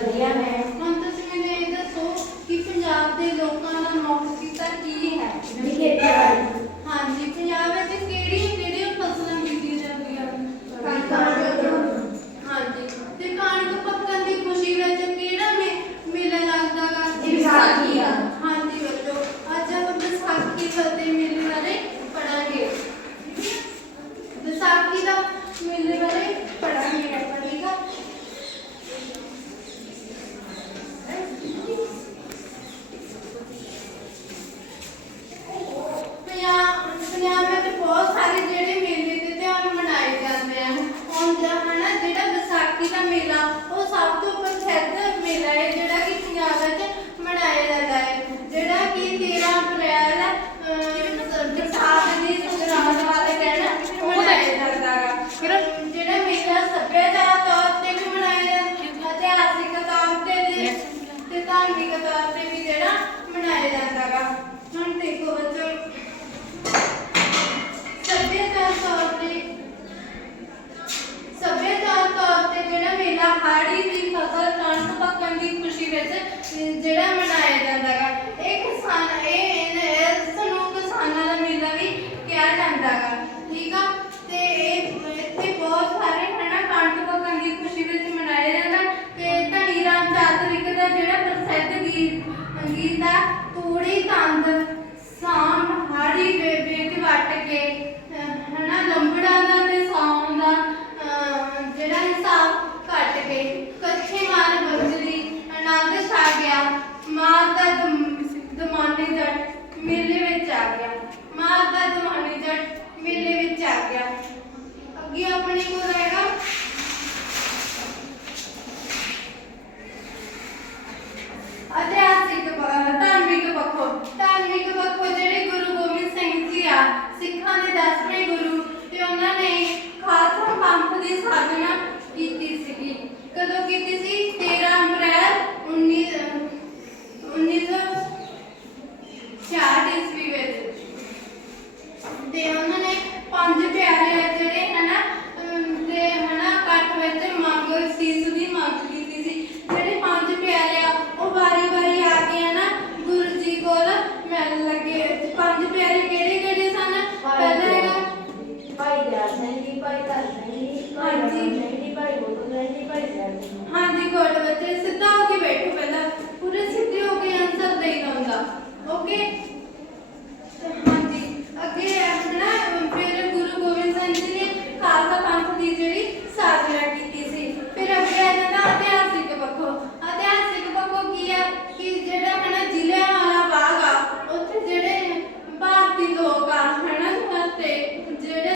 Podrían ਜਿਹੜਾ ਕਿ 13 ਅਪ੍ਰੈਲ ਕਿਸਾਨ ਦੀ ਸੰਗਰਾਂਦ ਵਾਲੇ ਦਿਨ ਮਨਾਇਆ ਜਾਂਦਾ ਹੈ ਫਿਰ? ਜਿਹੜਾ ਮੇਲਾ ਸੱਭਿਆਚਾਰ ਤੌਰ ਤੇ ਵੀ ਮਨਾਇਆ ਜਾਂਦਾ ਇਤਿਹਾਸਿਕ ਤੌਰ ਤੇ ਵੀ ਤੇ ਧਾਰਮਿਕ ਤੌਰ ਤੇ ਵੀ ਜਿਹੜਾ ਮਨਾਇਆ ਜਾਂਦਾ ਹੈ ਹੁਣ ਦੇਖੋ ਬੱਚੋ। ਸੱਭਿਆਚਾਰ ਤੌਰ ਤੇ ਸੱਭਿਆਚਾਰ ਤੌਰ ਤੇ ਜਿਹੜਾ ਮੇਲਾ ਹਾੜੀ por aí tanto. ਰਾਜ ਨਹੀਂ ਦੀ ਭਾਈ ਧਰ ਨਹੀਂ ਦੀ ਭਾਈ ਹਾਂਜੀ। ਨਹੀਂ ਦੀ ਭਾਈ ਉਹ ਨਹੀਂ ਦੀ ਭਾਈ ਜੈਨ ਨਹੀਂ ਹਾਂਜੀ ਕੋਟ ਬੱਚੇ ਸਿੱਧਾ